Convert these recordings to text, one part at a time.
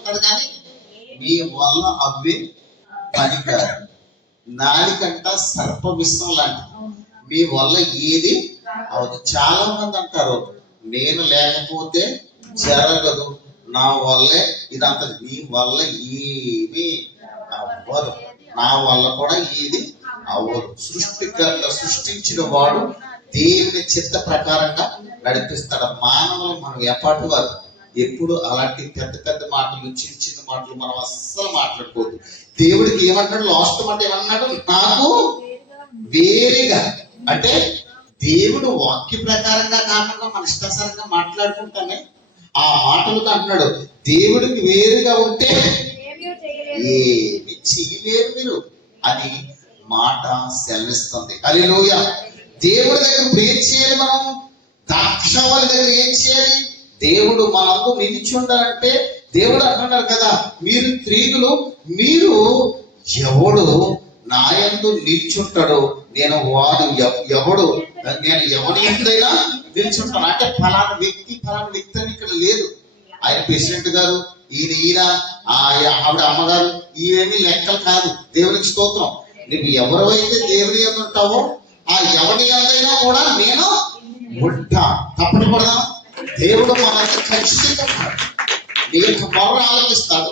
ఉంటాడు కానీ మీ వల్ల అవి పనికారు. నాలికంట సర్ప విషం లాంటి, మీ వల్ల ఏది అవదు. చాలా మంది అంటారు నేను లేకపోతే జరగదు, నా వల్లే ఇదంతా. నీ వల్ల ఏమి అవ్వదు, నా వల్ల కూడా ఏది అవ్వదు. సృష్టికర్త సృష్టించిన వాడు దేవుని చిత్త ప్రకారంగా నడిపిస్తాడు. మానవులు మనం ఎప్పటి వారు ఎప్పుడు అలాంటి పెద్ద పెద్ద మాటలు, చిన్న చిన్న మాటలు మనం అస్సలు మాట్లాడుకోవద్దు. దేవుడికి ఏమన్నాడు లాస్ట్ మాట? ఏమన్నాడు? నాకు వేరేగా. అంటే దేవుడు వాక్య ప్రకారంగా కాకుండా మన ఇష్టానుసారంగా మాట్లాడుకుంటానే ఆ మాటలతో అంటున్నాడు, దేవుడికి వేరుగా ఉంటే ఏమి చేయలేరు మీరు అని మాట సెలవిస్తుంది. హల్లెలూయా. దేవుడి దగ్గర ఏం చేయాలి? మనం ద్రాక్షావళి దగ్గర ఏం చేయాలి? దేవుడు మనందు నిలిచి ఉండాలంటే దేవుడు అంటున్నాడు కదా, మీరు స్త్రీలు, మీరు ఎవడు నా యందు నిల్చుంటాడో నేను వాడు ఎవడు, నేను ఎవరి ఎందైనా నిల్చుంటాను. అంటే ఫలానా వ్యక్తి అని ఇక్కడ లేదు. ఆయన ప్రెసిడెంట్ గారు, ఈయన ఆవిడ అమ్మగారు, ఇవేమీ లెక్కలు కాదు. దేవునికి స్తోత్రం. నువ్వు ఎవరైతే దేవుని యందు ఉంటావో ఆ ఎవరి ఎందైనా కూడా నేను ఉంటా. తప్పని పడదా? దేవుడు మనకి ఖచ్చితంగా నీ యొక్క మొర ఆలోచిస్తాడు.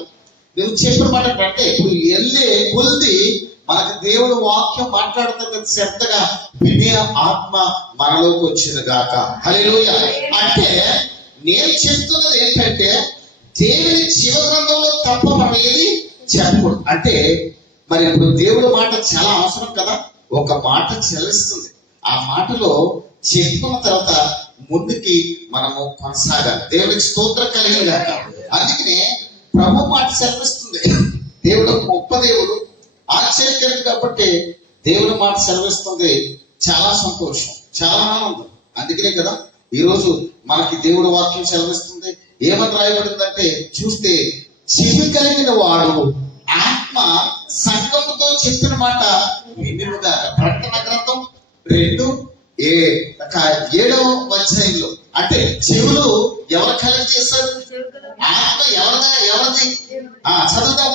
నువ్వు చెప్పిన మాట అంటే ఇప్పుడు వెళ్ళే కొద్ది మనకు దేవుడు వాక్యం మాట్లాడుతున్న శ్రద్ధగా వినే ఆత్మ మనలోకి వచ్చిన గాక. హల్లెలూయా. అంటే నేను చెప్తున్నది ఏంటంటే దేవుని జీవగ్రంథంలో తప్ప మనం ఏది చెప్పకూడదు. అంటే మరి ఇప్పుడు దేవుడి మాట చాలా అవసరం కదా. ఒక మాట చెల్లిస్తుంది, ఆ మాటలో చెప్పుకున్న తర్వాత ముందుకి మనము కొనసాగాలి. దేవుడికి స్తోత్రం కలిగిన గాక. అందుకనే ప్రభు మాట సెలవిస్తుంది. దేవుడు గొప్ప దేవుడు, ఆశ్చర్యకరం కాబట్టి దేవుడి మాట సెలవిస్తుంది. చాలా సంతోషం, చాలా ఆనందం. అందుకనే కదా ఈరోజు మనకి దేవుడు వాక్యం సెలవిస్తుంది. ఏమని రాయబడిందంటే చూస్తే, చెవి కలిగిన వాడు ఆత్మ సంఘముతో చెప్పిన మాట వినుగా. ప్రకటన గ్రంథం 2:7 అధ్యాయంలో. అంటే చెవులు ఎవరు కలెక్ట్ చేస్తారు? ఆత్మ ఎవరిది? చదువుతాం.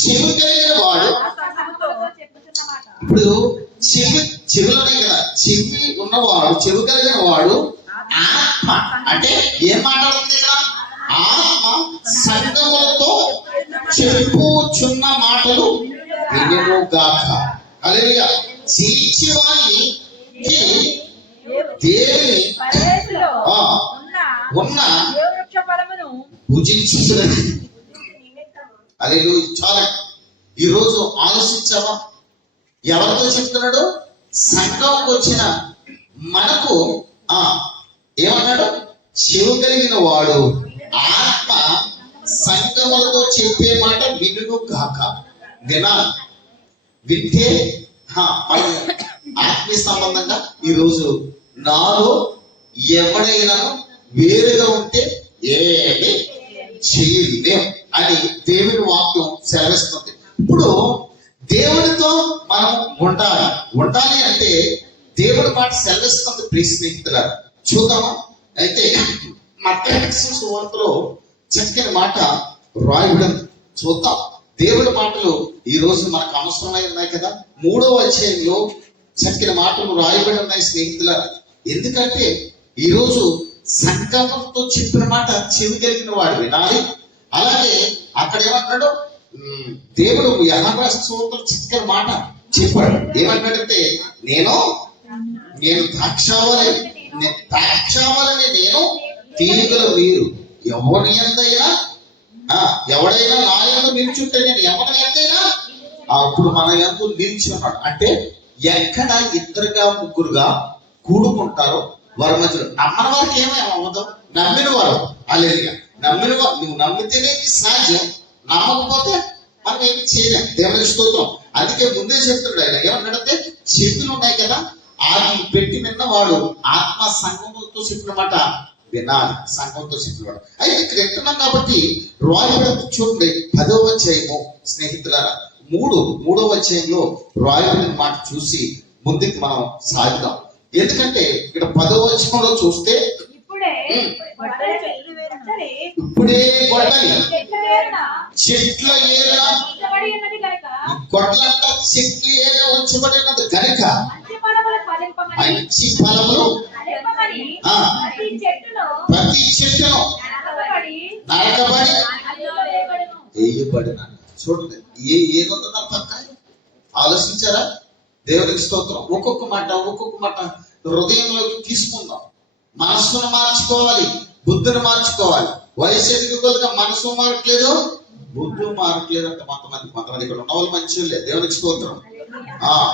చెవి కలిగిన వాడు. ఇప్పుడు చెవిలోనే కదా, చెవి ఉన్నవాడు, చెవి కలిగిన వాడు ఆత్మ. అంటే ఏం మాట్లాడుతుంది ఇక్కడ? ఆత్మ సంఘములతో చెప్పుచున్న మాటలు వినును గాక. హల్లెలూయా. జీవించేవాని దేవుని ఉన్న భుజించుతున్నది. హల్లెలూయా. చాలా ఈరోజు ఆలోచించావా? ఎవరితో చెప్తున్నాడు? సంఘంకి వచ్చిన మనకు ఏమన్నాడు? చెవి కలిగిన వాడు ఆత్మ సంఘములతో చెప్పే మాట వినును గాక. వినాలి. వింటే మనం ఆత్మీయ సంబంధంగా ఈరోజు నాలో ఎవడైనా వేరుగా ఉంటే ఏమి చేయలేం అని దేవుని వాక్యం సెలవిస్తుంది. ఇప్పుడు దేవుడితో మనం ఉండాలి అంటే దేవుడి మాట సెలవిస్తుంది. ప్రియ స్నేహితులారా, చూద్దామా? అయితే మత్తయి సువార్తలో చక్కని మాట రాయడం చూద్దాం. దేవుడి మాటలు ఈ రోజు మనకు అవసరమై ఉన్నాయి కదా. 3వ అధ్యాయంలో చక్కని మాటలు రాయబడి ఉన్నాయి స్నేహితులారా. ఎందుకంటే ఈరోజు సంకల్పంతో చెప్పిన మాట చెవి కలిగిన వాడు వినాలి. అలాగే అక్కడ ఏమన్నాడు? దేవుడు యోహాను సువార్తలో చక్కని మాట చెప్పాడు. ఏమంటాడంటే నేను ద్రాక్షావళిని, నేను తీగల వీరు. ఎవడైనా నా యందు నిల్చుంటే నేను ఎవరిని ఎంతైనా అప్పుడు మన యందు నిలిచి ఉన్నాడు. అంటే ఎక్కడ ఇద్దరుగా ముగ్గురుగా కూడుకుంటారో వారి మధ్యలో. నమ్మని వారికి ఏమీ అవ్వదు, నమ్మిన వారు అలేదుగా. నమ్మిన వారు నువ్వు నమ్మితేనే సాధ్యం, నమ్మకపోతే మనం ఏమి చేయలేం. దేవుని స్తోత్రం. అందుకే ముందే చెప్తున్నాడు ఆయన. ఏమన్నాడంటే చెవులు ఉన్నాయి కదా, అది పెట్టి విన్నవాడు ఆత్మ సంఘములతో చెప్పిన మాట వినాలి. సంఘంతో చెప్పినవాడు. అయితే ఇక్కడ ఎట్టున్నాం కాబట్టి రాయబడి చూడండి. 10వ అధ్యాయము స్నేహితులారా, 3వ అధ్యాయంలో రాయబడిన మాట చూసి ముందుకు మనం సాగుదాం. ఎందుకంటే ఇక్కడ 10వ వచనంలో చూస్తే గొడ్డలి ఇప్పుడే గొడ్డలి చెట్ల వేరున చెట్ల ఏర ఉంచబడి ఉన్నది గనుక గొడ్డలంట చెట్లు ఏర ఉంచబడినది గనుక మంచి ఫలములు ఫలింపమని మంచి ఫలములు ఫలింపమని ఆ. ప్రతి చెట్టును నరకబడి అగ్నిలో వేయబడును. వేయబడిన. చూడండి ఏదుందో దాని పక్క ఆలోచించారా? దేవునికి స్తోత్రం. ఒక్కొక్క మాట హృదయంలోకి తీసుకుందాం. మనస్సును మార్చుకోవాలి, బుద్ధిని మార్చుకోవాలి. వయసు ఎదుగుదలగా మనసు మారట్లేదు, బుద్ధి మారట్లేదు అంటే కొంతమంది ఇక్కడ ఉన్న వాళ్ళు మంచి వాళ్ళే. దేవునికి స్తోత్రం.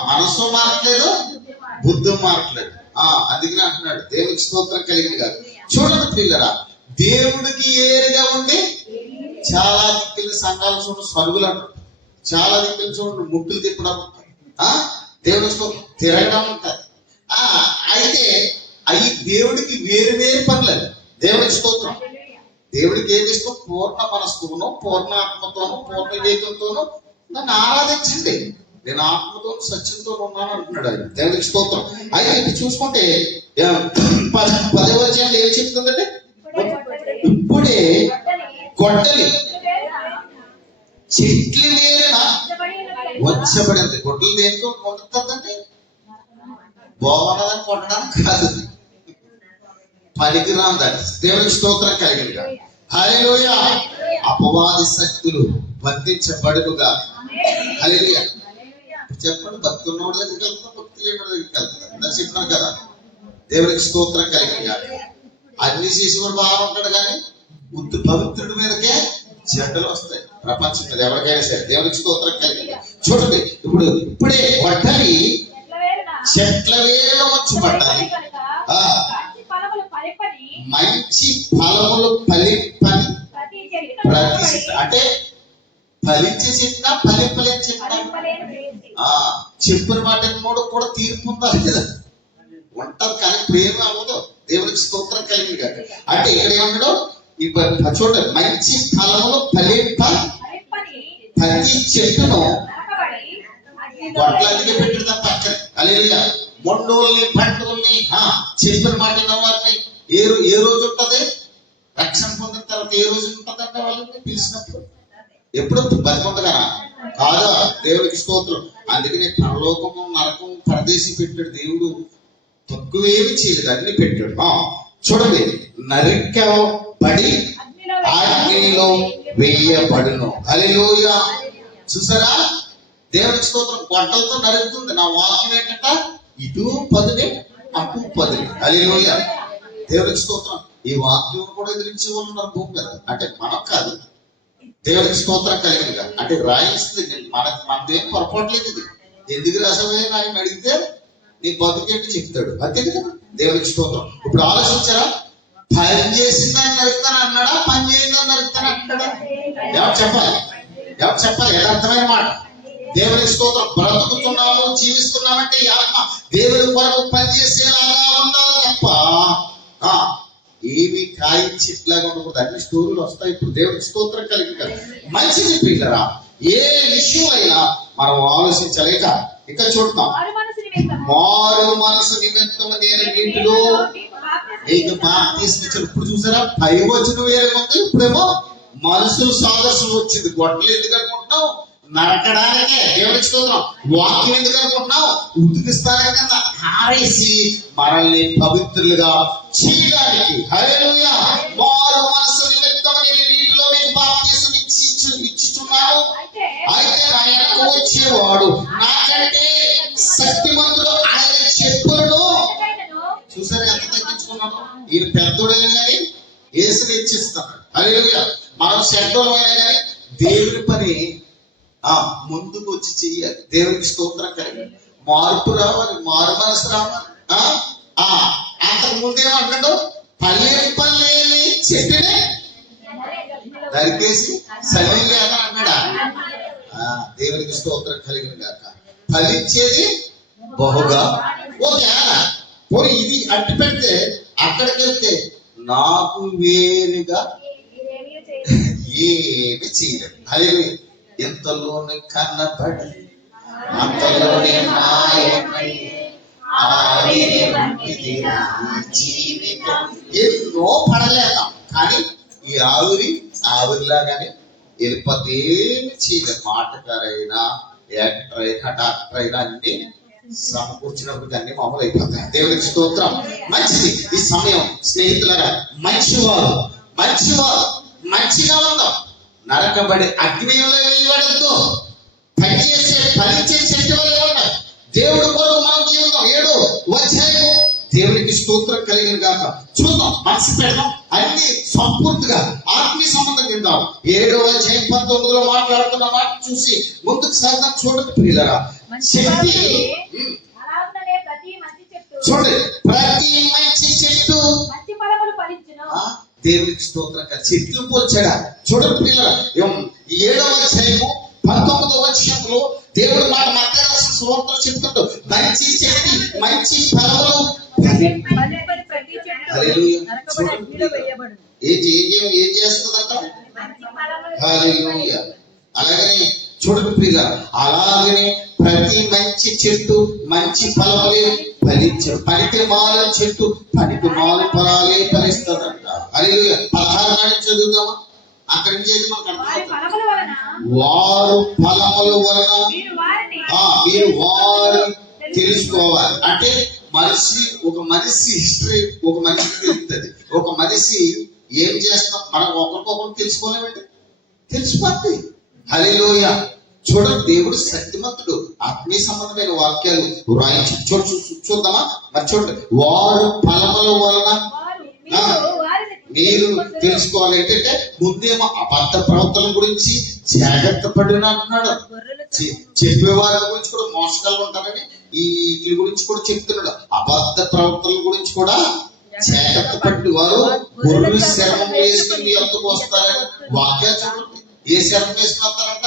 మనసు మారట్లేదు, బుద్ధి మారట్లేదు. అందుకనే అంటున్నాడు దేవునికి స్తోత్రం కలిగింది కాదు. చూడండి పిల్లరా, దేవుడికి ఏరుగా ఉండి చాలా దిక్కులు సంఘాలు చూడండి సరుగులు అంటారు, చాలా దిక్కులు చూడండి ముక్కులు తిప్పడం, దేవునికి స్తోత్రం తిరగడం ఉంటారు. అయితే అవి దేవుడికి వేరు పనులేదు. దేవునికి స్తోత్రం. దేవుడికి ఏది ఇష్టం? పూర్ణ మనస్సుతోనూ, పూర్ణ ఆత్మతోనూ, పూర్ణ వివేకంతోనూ నన్ను ఆరాధించండి. నేను ఆత్మతో సత్యంతో ఉన్నాను అంటున్నాడు ఆయన. దేవునికి స్తోత్రం. అయితే ఇది చూసుకుంటే 10వ అధ్యాయంలో ఏం చెప్తుందంటే, ఇప్పుడే గొడ్డలి చెట్లు వేరున వచ్చబడింది. గొడ్డలు దేనికో కొడుతుందండి, బాగున్నదని కొట్టడానికి కాదు, పనికిరాందండి. దేవునికి స్తోత్రం కలిగింది. హల్లెలూయా. అపవాది శక్తులు బంధించబడుగా. హల్లెలూయా. చెప్పండి, భక్తి ఉన్నవాడి దగ్గరికి వెళ్తున్నా, భక్తి లేని దగ్గరికి వెళ్తున్నా. నేను చెప్పినాను కదా, దేవునికి స్తోత్రం కలిగింది. అన్ని చేసి కూడా బాగా ఉంటాడు కానీ పవిత్రుడి మీదకే చెడ్డలు వస్తాయి ప్రపంచం మీద ఎవరికైనా సరే. దేవునికి స్తోత్రం కలిగింది. చూడండి, ఇప్పుడే గొడ్డలి చెట్ల వేరులో వచ్చుపడ్డాలి. మంచి ఫలములు ఫలింపని ప్రతి అంటే ఫలించే చెట్ల ఫలింపలేని చెట్ల చెప్పిన మాట కూడా తీర్పు ఉందా లేదా? ఉంటది కానీ ప్రేమ అవ్వదు. దేవునికి స్తోత్రం కలిగింది కాదు. అంటే ఇక్కడ ఏమన్నాడు? చూడండి, మంచి ఫలములు ఫలింప ప్రతి చెట్టును గొడ్డలికి పెట్టిన పక్కన. హల్లెలూయా. మొండోల్ని పండుల్ని చెప్పిన మాట వారిని ఏ రోజు ఉంటది? రక్షణ పొందిన తర్వాత ఏ రోజు ఉంటదంటే వాళ్ళని పిలిచినప్పుడు. ఎప్పుడు బతికొండగా కాదా? దేవునికి స్తోత్రం. అందుకనే పరలోకము నరకం పరదేశి పెట్టాడు దేవుడు. తక్కువేమి చేయలేదు, అన్ని పెట్టాడు. చూడండి, నరికబడి అగ్నిలో వేయబడును. హల్లెలూయా. చూసారా? దేవునికి స్తోత్రం. గొడ్డలతో నరుకుతుంది. నా వాక్యం ఏంటంట, ఇటు పదునే అటు పదునే. హల్లెలూయా. దేవునికి స్తోత్రం. ఈ వాక్యం కూడా ఎదిరించే వాళ్ళు ఉన్నారు భూమి మీద. అంటే మనం కాదు, దేవునికి స్తోత్రం కలిగింది. అంటే రాయిస్తుంది మనదేం పొరపాట్లేదు. ఇది ఎందుకు రాసావే ఆయన అడిగితే నీ బతుకేంటి చెప్తాడు. అంతే కదా. దేవునికి స్తోత్రం. ఇప్పుడు ఆలోచించారా? పని చేసిందని నరుకుతాను అన్నాడా, పని చేయిందని నరుకుతాను అంటాడా? ఎవరు చెప్పాలి? యథార్థమైన మాట. దేవునికి స్తోత్రం. బ్రతుకుతున్నాము, జీవిస్తున్నామంటే ఈ ఆత్మ దేవుని కొరకు పనిచేసేలాగా ఉండాలి తప్ప ఏమి కాయించిట్లాగా ఉండకూడదు. అన్ని స్టోరీలు వస్తాయి. ఇప్పుడు దేవునికి స్తోత్రం కలిగి మంచిది పిల్లరా. ఏ విషయం అయినా మనం ఆలోచించలేక ఇంకా చూడతాం. మారు మనసు నిమిత్తం నేను నీటిలో నీకు బాప్తిస్మం ఇచ్చాను. ఇప్పుడు చూసారా, పై వచ్చిన వేరే ఉంది, ఇప్పుడేమో మనసులు సాదర్శనం వచ్చింది. గొడ్డలు ఎందుకు అనుకుంటున్నావు? నరకడానికే. దేవునికి స్తోత్రం. వాక్యం ఎందుకు అనుకుంటున్నావు? ఉతికిస్తానికి కింద ఆరేసి మనల్ని పవిత్రులుగా చేయడానికి. హల్లెలూయా. మారు మనసు నిమిత్తం నేను నీటిలో మీకు బాప్తిస్మం ఇచ్చుచున్నాను. అయితే నా వెనక వచ్చేవాడు నాకంటే శక్తిమంతుడు, ఆయన చెప్పులను. చూసారా ఎంత తగ్గించుకున్నాడు? ఈయన పెద్దోడైనా కానీ యేసుని ఇచ్చిస్తాడు. హల్లెలూయా. మనం చెడ్డోళ్ళమైనా కానీ దేవుని పని ముందుకు వచ్చి చెయ్యాలి. దేవునికి స్తోత్రం కలిగి మార్పు రావాలి, మారు మనసు రావాలి. అంతకు ముందేమంటాడు? పల్లెని చెట్టునే నరికేసి సలిలే అని అన్నాడా? దేవునికి స్తోత్రం కలిగిన గాక. ఫలించేది బహుగా. ఓకే, ఇది అట్టి పెడితే అక్కడికి వెళ్తే నాకు వేరుగా ఏమి చేయలేదు. హల్లెలూయా. ఎంతలోనే కన్నబడి అంతలోనే జీవితం. ఎన్నో పడలేక కానీ ఈ ఆవిరిలాగానే వెళ్ళిపోతే ఏమి చేయలేదు. మాటకారైనా, యాక్టర్ అయినా, డాక్టర్ అయినా అన్ని సమకూర్చినప్పుడు అన్ని మామూలు అయిపోతాయి. దేవునికి స్తోత్రం. మంచిది. ఈ సమయం స్నేహితులారా, మంచివారు మంచిగా ఉందాం. నరకబడి అగ్నిలో వేయబడద్దు. పనిచేసే చెట్టు వల్ల ఉన్నాయి. దేవుడు కొరకు మనం జీవితం 7వ అధ్యాయము దేవునికి స్తోత్రం కలిగిన గాక. చూద్దాం, మనసు పెడదాం, అన్ని సంపూర్తిగా ఆత్మీయ సంబంధం కిందాం. 7వ అధ్యాయం 19లో మాట్లాడుతున్న మాట చూసి ముందుకు సాగడం. చూడండి ప్రియులరా, శక్తి అలాగుననే ప్రతి మంచి చెట్టు చూడండి, ప్రతి మంచి చెట్టు మంచి ఫలములు ఫలించును. దేవునికి స్తోత్రం. చెట్లు పోల్చాడా? చూడండి ప్రియులరా, 7వ అధ్యాయము 19వ వచనంలో దేవుడు మాట మత్తయి రాసిన సువార్తలో చెప్తుంటూ మంచి చెట్టు మంచి ఫలములు ఫలింపని ప్రతి చెట్టు హల్లెలూయా. నరకబడి అగ్నిలో వేయబడును. ఏం చేస్తుందంట? మంచి ఫలములు హల్లెలూయా. అలాగనే చూడండి ప్రియులారా, అలాగనే ప్రతి మంచి చెట్టు మంచి ఫలములే ఫలించు. పనికి మాల చెట్టు పనికి మాల ఫలాలే ఫలిస్తుందంట. హల్లెలూయా. 16 నాడు చదువుదామా? అక్కడి నుంచి అయితే మనకు వారి అర్థమవుతుంది. ఫలముల వలన వారు ఫలముల వలన మీరు వారిని మీరు వారు తెలుసుకోవాలి. అంటే ఒక మనిషి హిస్టరీ ఒక మనిషికి తెలుస్తుంది. ఒక మనిషి ఏం చేస్తాం మనం ఒకరికొకరు తెలుసుకోలేమండి, తెలిసిపోద్ది. హల్లెలూయా. చూడండి, దేవుడు శక్తిమంతుడు. ఆత్మీయ సంబంధమైన వాక్యాలు వ్రాయించి చూద్దామా? మరి చూడండి, వారు ఫలముల వలన మీరు తెలుసుకోవాలి. ఏంటంటే ముందేమో అబద్ధ ప్రవర్తన గురించి జాగ్రత్త పడిన అంటున్నాడు. చెప్పేవారి గురించి కూడా మోసగాళ్ళు ఉంటారని వీటి గురించి కూడా చెప్తున్నాడు. అబద్ధ ప్రవర్తనల గురించి కూడా జాగ్రత్త పడి వారు గొర్రెలు శరణం వేసుకుని ఎంతకు వస్తారని వాక్యాలు చూడండి. ఏ శరణం వేసుకుని వస్తారంట?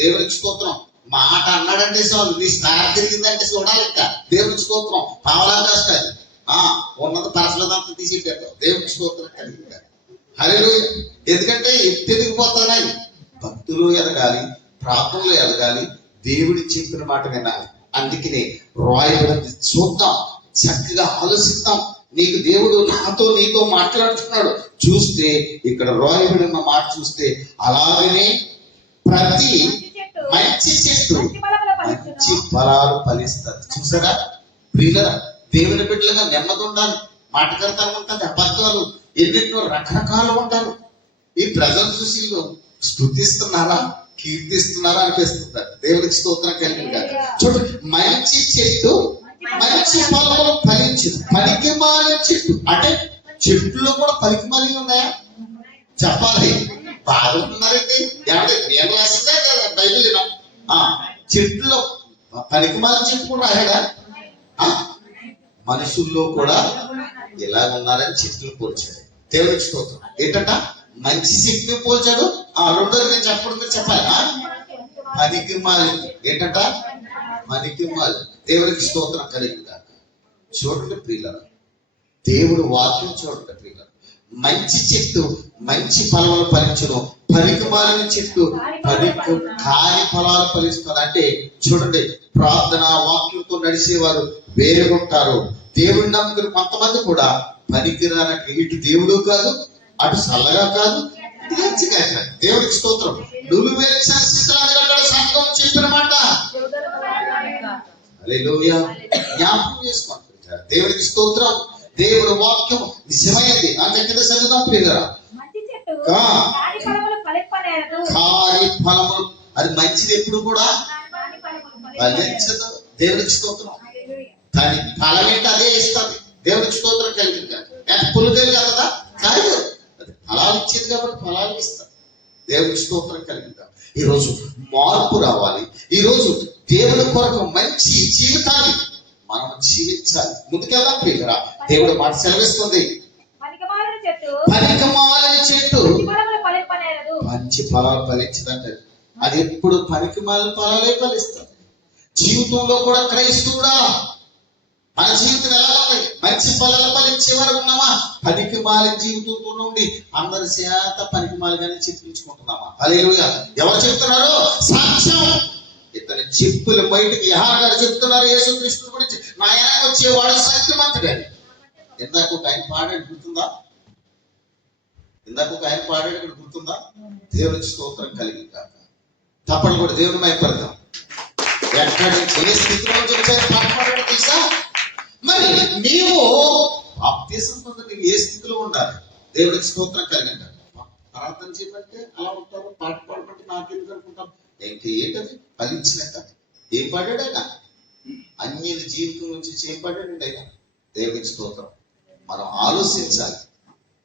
దేవునికి స్తోత్రం. మాట అన్నాడంటే చాలు, నీ స్టార్ తిరిగిందంటే చూడాలి. ఇంకా దేవునికి స్తోత్రం. పావలా కష్టాలు ఉన్నత పరసలదంతా తీసేటారు. దేవునికి స్తోత్రం కలిగింది. హల్లెలూయా. ఎందుకంటే ఎదిగిపోతాయి. భక్తులు ఎదగాలి, ప్రార్థనలు ఎదగాలి, దేవుడి చెప్పిన మాట వినాలి. అందుకనే రాయబడింది. చూద్దాం, చక్కగా ఆలోచిద్దాం. నీకు దేవుడు నీతో మాట్లాడుతున్నాడు. చూస్తే ఇక్కడ రాయబడిన మాట చూస్తే అలాగనే ప్రతి మంచి చెట్టు మంచి ఫలాలు ఫలిస్తుంది. చూసారా ప్రియులరా, దేవుని బిడ్డలుగా నెమ్మది ఉండాలి. మాటకర్తలు ఉంటుంది, అబద్ధాలు ఎన్నెన్నో రకరకాలు ఉంటారు. ఈ ప్రజలు చూసి స్తుతిస్తున్నారా, కీర్తిస్తున్నారా అనిపిస్తుంటారు. దేవునికి స్తోత్రం కలిగింది. చూడండి, మంచి చెట్టు మంచి ఫలములు ఫలించు. పనికి మాలిన చెట్టు అంటే చెట్లు కూడా పనికి మాలి ఉన్నాయా? చెప్పాలి. బాగుంటున్నారండి. ఏమంటే నేను రాసిందే కదా బైబిల్. చెట్లు పనికి మాలిన చెట్టు కూడా రాయడా? మనుషుల్లో కూడా ఇలా ఉన్నారని చెట్లు పోల్చాడు. దేవునికి స్తోత్రం. ఏంటంట? మంచి శక్తిని పోల్చాడు. రెండోది నేను చెప్పాలి. పనికి మాలి ఏంటంట? పనికి మాలి. దేవునికి స్తోత్రం కలిగిందా? చూడండి ప్రియులారా, దేవుడు వాక్యం చూడండి ప్రియులారా. మంచి చెట్టు మంచి ఫలములు ఫలించును, పనికి మాలిన చెట్టు కాని ఫలాలు ఫలిస్తుంది. అంటే చూడండి, ప్రార్థన వాక్యంతో నడిచేవారు వేరుగుంటారు. దేవుడిని నమ్ముకుని కొంతమంది కూడా పనికిరానట్టు, ఇటు దేవుడు కాదు, అటు చల్లగా కాదు, ఇటు మంచిగా కాదు. దేవుడికి స్తోత్రం. నులువెచ్చని స్థితిలో సంఘం చెప్పిన మాట హల్లెలూయా. జ్ఞాపకం చేసుకోండి. దేవుడికి స్తోత్రం. దేవుడు వాక్యం నిజమైనది. అంతే కింద చదువుదాం ప్రియులారా. కాని ఫలములు అది మంచిది ఎప్పుడు కూడా ఫలించదు. దేవుడికి స్తోత్రం. కానీ ఫలం ఏంటి? అదే ఇస్తుంది. దేవుడికి స్తోత్రం కలిగింది. పులుగలు కదా కాదు, అది ఫలాలు ఇచ్చేది కాబట్టి ఫలాలు ఇస్తుంది. దేవుడికి స్తోత్రం కలిగింది. ఈరోజు మార్పు రావాలి. ఈరోజు దేవుడి కొరకు మంచి జీవితాన్ని మనం జీవించాలి. ముందుకెళ్దాం ప్రియులారా. దేవుడు మాట సెలవిస్తుంది. పనికిమాలిన చెట్టు మంచి ఫలాలు ఫలించదంటే అది ఎప్పుడు పనికిమాలిన ఫలాలే ఫలిస్తుంది. జీవితంలో కూడా క్రైస్తవుడా మన జీవితం ఎలా ఉంది? మంచి ఫలాలు ఫలించే వరకు ఉన్నామా? పనికిమాలిన జీవితంతో నుండి అందరి చేత పనికిమాలిగానే చెప్పించుకుంటున్నామా? హల్లెలూయా. ఎవరు చెప్తున్నారు? సాక్ష్యం. ఇతని చెప్పులు బయటికి యెహోవా చెప్తున్నారు యేసుక్రీస్తు గురించి. నా వెనక వచ్చేవాడు శక్తిమంతుడని. ఇందాక ఒక ఆయన పాడాడు, గుర్తుందా? ఇందాక ఒక ఆయన పాడాడు, ఇక్కడ గుర్తుందా? దేవునికి స్తోత్రం కలిగి కాక. తప్పని కూడా దేవుని మైపడతాం. ఎక్కడ ఏ స్థితిలో నుంచి వచ్చారు పాట పాడాడు తెలుసా? మరి నీవు బాప్తిసం పొంది నీవు ఏ స్థితిలో ఉండాలి? దేవునికి స్తోత్రం కలిగి ఉండాలి. ప్రార్థన చేయమంటే అలా ఉంటారు, పాట పాడమంటే నాకెందుకు అనుకుంటాం. ఏంటది ఫలించినట్ట. ఏం పాడాడు ఆయన? అన్యుల జీవితం నుంచి ఏం పాడాడండి ఆయన? దేవునికి స్తోత్రం. మనం ఆలోచించాలి.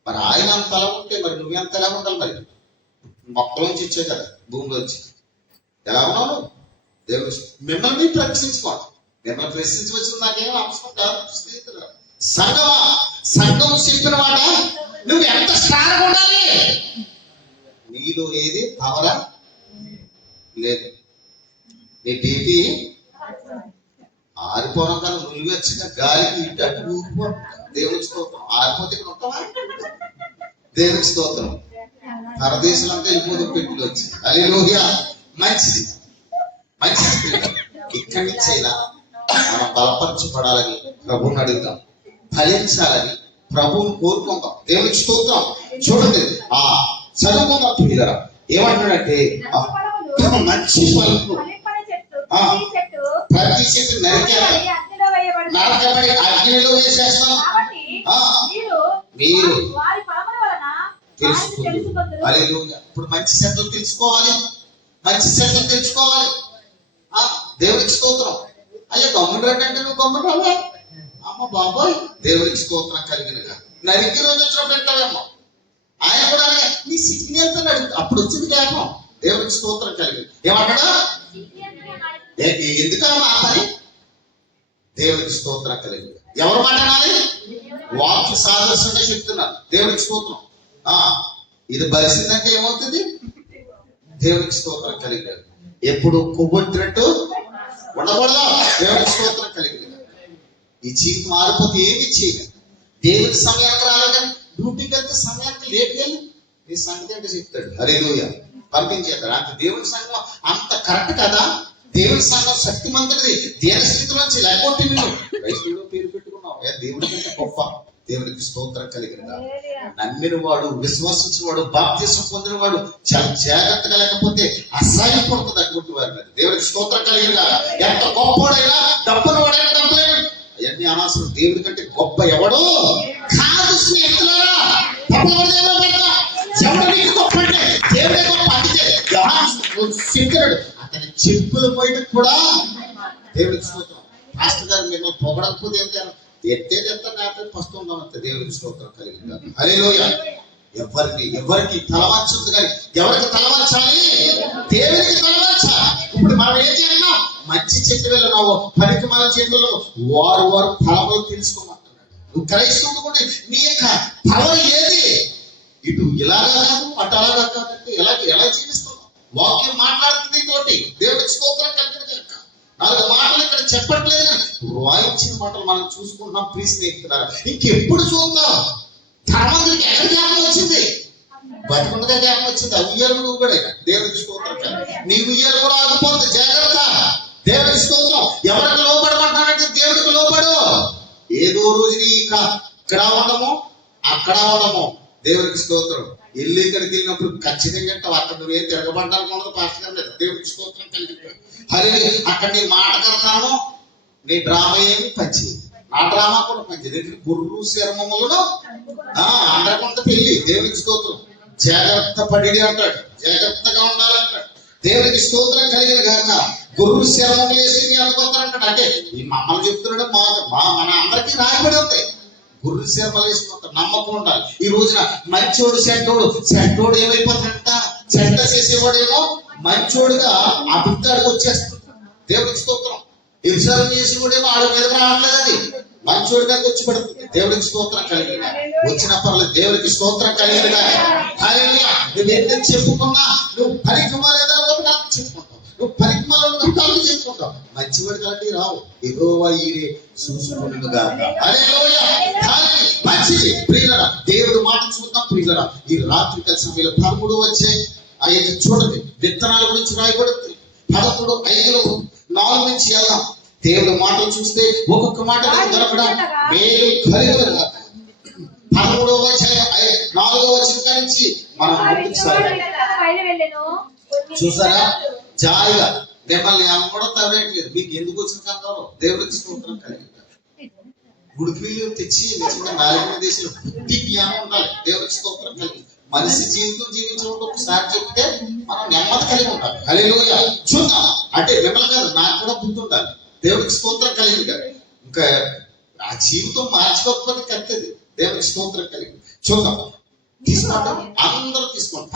మరి ఆయన అంత ఎలా ఉంటే మరి నువ్వెంత ఎలా ఉండాలి? మరి మొక్కలోంచి ఇచ్చే కదా, భూమిలోంచి ఎలా ఉన్నావు? దేవుడు మిమ్మల్ని మీరు ప్రశ్నించుకోవాలి. మిమ్మల్ని ప్రశ్నించవచ్చు నాకేం అవసరం కాదు. స్నేహితులు, సంఘం చెప్పిన మాట నువ్వు ఎంత స్ట్రాంగ్ ఉండాలి. నీలో ఏది పవరా లేదు. నీ బీపీ ఆరిపోవడం కన్నా నులివెచ్చగా గాలికి ఇటు అటు ఊగిపో. దేవునికి స్తోత్రం. ఆరిపోతే ఇక్కడ ఉంటావా? దేవునికి స్తోత్రం. పరదేశంలో వెళ్ళిపోదు పెట్టులు వచ్చి. హల్లెలూయా. మంచిది, మంచిది. ఇక్కడి నుంచి అయినా మనం బలపరచబడాలని ప్రభువుని అడుగుతాం, ఫలించాలని ప్రభువుని కోరుకుందాం. దేవునికి స్తోత్రం. చూడండి, ఆ చదువుకుందాం పిల్లరా. ఏమంటాడంటే మంచి ఫలము ప్రతి చెట్టు నరకబడి అగ్నిలో వేసేస్తాం. మీరు తెలుసుకుంటారు. హల్లెలూయా. ఇప్పుడు మంచి చెట్లు తెలుసుకోవాలి, మంచి చెట్లు తెలుసుకోవాలి. దేవునికి స్తోత్రం. అయ్యా గమ్ముడు రండి అంటే నువ్వు గమ్ముడు రావా? అమ్మ బాబోయ్, దేవునికి స్తోత్రం కలిగినగా. నరికి రోజు వచ్చినప్పుడు పెట్టావేమో. ఆయన కూడా అలాగే నీ సిగ్ని వెళ్తున్నాడు. అప్పుడు వచ్చింది కేవలం దేవునికి స్తోత్రం కలిగింది. ఏమంటాడా? ఎందుకమ్మా ఆ పని? దేవునికి స్తోత్రం కలిగింది. ఎవరు మాట్లాడాలి? వాక్య సాదృశ్యంగా చెప్తున్నారు. దేవునికి స్తోత్రం. ఇది బలిసిందంటే ఏమవుతుంది? దేవునికి స్తోత్రం కలిగినది. ఎప్పుడు కొవ్వొత్తినట్టు ఉండకూడదు. దేవునికి స్తోత్రం కలిగింది. ఈ జీవితం మారిపోతే ఏమి చేయలేదు. దేవుని సమయానికి రాలేదు. డ్యూటీకి వెళ్తే సమయానికి లేట్ వెళ్ళి నీ సంగతి అంటే చెప్తాడు. హల్లెలూయా. పంపించేస్తాడు. అంత దేవుని సంఘం అంత కరెక్ట్ కదా. దేవుని సంఘం శక్తిమంతుడిది. దేని స్థితిలో నుంచి లేకపోతే నువ్వు క్రైస్తవుడు పేరు పెట్టుకున్నావు. దేవుడి కంటే గొప్ప. దేవునికి స్తోత్రం కలిగిన నమ్మిన వాడు, విశ్వసించిన వాడు, బాప్తిసం పొందిన వాడు చాలా జాగ్రత్తగా లేకపోతే అసహాయపడుతుంది అటువంటి వారిని. దేవునికి స్తోత్రం కలిగిన ఎంత గొప్పవాడైనా డబ్బును వాడైనా డబ్బులేడు అవన్నీ అనవసరం. దేవుడి కంటే గొప్ప ఎవడో కాదు. స్నేహితులారా, ఎవడు నీకు గొప్ప అంటే దేవుడే గొప్ప. అందుకే చెప్పాడు అతని చెప్పుల బయట కూడా దేవునికి స్తోత్రం. మాస్టర్ గారు మిమ్మల్ని పొగడకపోతే ఏం చేయాలి? ఎత్తేదెంత నాతో ఫస్ట్ ఉందామంత. దేవునికి స్తోత్రం కలిగిందా. హల్లెలూయా. ఎవరికి తలవంచదు కానీ ఎవరికి తలవంచాలి? దేవునికి తలవంచాలి. ఇప్పుడు మనం ఏం చేయాలన్నా మంచి చెట్టు వెళ్ళినావు, పనికి మన చేతుల్లో వారు ఫలములు తెలుసుకోమంటున్నాడు. నువ్వు క్రైస్తవుడు కూడా నీ యొక్క పవర్ ఏది? ఇటు ఇలాగా కాదు, అటు అలాగా కాదంటే ఎలా జీవిస్తున్నావు? వాక్యం మాట్లాడుతుంది తోటి. దేవునికి స్తోత్రం కలిగిన కనుక 4 మాటలు ఇక్కడ చెప్పట్లేదు కానీ వాయించిన మాటలు మనం చూసుకుంటున్నాం. ప్లీజ్ స్నేహితులారా, ఇంకెప్పుడు చూద్దాం? ధర్మంతుడికి ఎక్కడ జ్ఞాపకం వచ్చింది? బతికుండగా జ్ఞాపకం వచ్చింది. ఆ ఉయ్యాలు నువ్వు కూడా దేవునికి స్తోత్రం కలిగి నీ ఉయ్యాలు కూడా ఆగిపోతుంది. జాగ్రత్త. దేవునికి స్తోత్రం. ఎవరికి లోపడమంటానంటే దేవుడికి లోపడు. ఏదో రోజు నీ ఇక్కడ ఉండము, అక్కడ ఉండము. దేవునికి స్తోత్రం. ఇల్లు ఇక్కడికి వెళ్ళినప్పుడు ఖచ్చితంగా అక్కడ నువ్వేం తిరగబడ్డానికి ఉండదు. పాస్టర్ గారు లేదు. దేవునికి స్తోత్రం కలిగి హల్లెలూయా. అక్కడ నీ మాటకర్తాను, నీ డ్రామా ఏమి పనిచేయదు. నా డ్రామా కూడా పనిచేయదు. గుర్రు శర్మములను అందరికొంత పెళ్లి. దేవునికి స్తోత్రం. జాగ్రత్త పడి అంటాడు. జాగ్రత్తగా ఉండాలంటాడు. దేవునికి స్తోత్రం కలిగిన కాక గుర్రు శర్మములు వేసి మీ అనుకుంటారంటాడు. అంటే ఈ మమ్మల్ని చెప్తున్నాడు. మన అందరికీ రాయబడి ఉంది. గుర్రు శర్మలు వేసుకుంటారు. నమ్మకం ఉండాలి. ఈ రోజున మంచోడు చెడ్డోడు ఏమైపోతాడంట? చెడ్డ చేసేవాడేమో మంచోడుగా అభివృద్ధికి వచ్చేస్తుంది. దేవునికి స్తోత్రం. విచారం చేసేవాడేమో ఆడ మీద రావట్లేదు. అది మంచోడిగా వచ్చి పడుతుంది. దేవునికి స్తోత్రం కలిగిన వచ్చిన పర్లేదు. దేవునికి స్తోత్రం కలిగిన హల్లెలూయా. నువ్వు ఎన్ని చెప్పుకున్నా నువ్వు పరికమాలేదా చెప్పుకుంటావు. నువ్వు పరికమాలను చెప్పుకుంటావు. మంచివాడు కాబట్టి రావు. యెహోవా ఈడే చూసుకునుగా. హల్లెలూయా. మంచిది ప్రియులరా. దేవుడు మాట చూద్దాం ప్రియులరా. ఈ రాత్రికాల సమయంలో 13 వచ్చాయి. ఆయన చూడండి, విత్తనాల గురించి రాయబడుతుంది. 13:5-4 నుంచి వెళ్దాం. దేవుడు మాటలు చూస్తే ఒక్కొక్క మాట దొరకడం మేలు ఖరీదు. 13వ అధ్యాయం 4వ వచనం నుంచి మనం ముందుకు సాగాలి. పైన వెళ్ళెను. చూసారా, జాయిగా మిమ్మల్ని అమ్మడం తరవేయట్లేదు. మీకు ఎందుకు వచ్చిన కంగారు? దేవుడికి స్తోత్రం కలిగి గుడిపిల్లు తెచ్చి నిజంగా 4 దేశాలు బుద్ధి జ్ఞానం ఉండాలి. దేవుడికి స్తోత్రం కలిగి మనిషి జీవితం జీవించడం ఒకసారి చెప్తే మనం నెమ్మది కలిగి ఉండాలి. హల్లెలూయా. చూద్దాం. అంటే మిమ్మల్ని కాదు, నాకు కూడా బుద్ధి ఉండాలి. దేవుడికి స్తోత్రం కలిగి కాదు, ఇంకా ఆ జీవితం మార్చుకోకపోతే కత్తది. దేవుడికి స్తోత్రం కలిగి చూద్దాం. తీసుకుంటాం, అందరూ తీసుకోండి.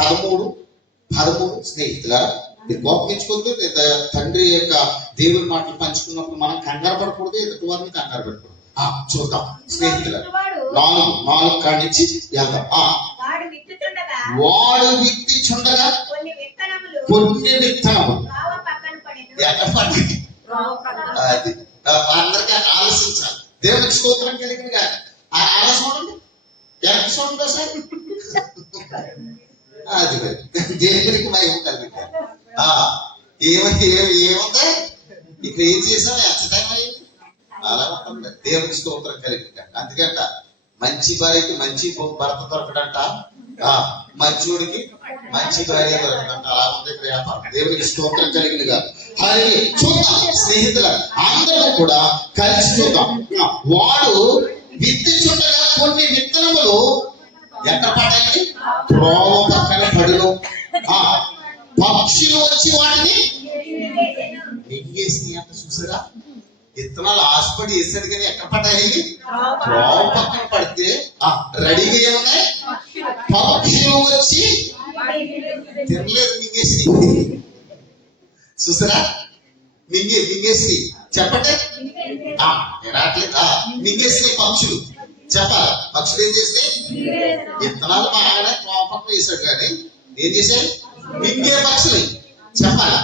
13 స్నేహితులారా, మీరు కోపగించుకోవద్దు. లేదా తండ్రి యొక్క దేవుని మాటలు పంచుకున్నప్పుడు మనం కంగారు పడకూడదు, ఎదుటి వారిని కంగారు పెట్టకూడదు. చూద్దాం స్నేహితులారా, 4 కాడి నుంచి వెళ్దాం. వాడు విత్తిచుండగా కొన్ని విత్తనములు ఎక్కడ పడ్డాయి? అది అందరికీ ఆలోచించాలి. దేవునికి స్తోత్రం కలిగింది కాదు. అలా చూడండి, ఎంత చూడండి సార్. అది దేవునికి మహిమ కలిగింది. ఏముంది ఇక్కడ ఏం చేసాం? ఎంత టైం అయింది? అలా ఉంటుంది. దేవునికి స్తోత్రం కలిగింది. అందుకంట మంచి భార్యకి మంచి భర్త దొరకడంట, మంచోడికి మంచి భార్య దొరకడంట. అలా ఉంది వ్యాపారం. దేవునికి స్తోత్రం కలిగింది కాదు. చూద్దాం స్నేహితుల అందరూ కూడా కలిసి చూద్దాం. వాడు విత్తిచుండగా కొన్ని విత్తనములు ఎక్కడ పడాయి? త్రోవ పక్కన పడును. పక్షులు వచ్చి వాటిని మింగేసి అంట. చూసారా, విత్తనాలు ఆశపడి వేసాడు కానీ ఎక్కడ పడ్డాయి? త్రోవ పక్కన పడితే రెడీగా ఏమున్నాయి? పక్షులు వచ్చి తినలేదు, మింగేసి. చూసారా, మింగేసి చెప్పండి. రావట్లేదు. మింగేసి పక్షులు చెప్పాలి. పక్షులు ఏం చేసినాయి? విత్తనాలు బాగానే త్రోవ పక్కన వేసాడు కానీ ఏం చేశాయి? మింగే పక్షులు చెప్పాలి,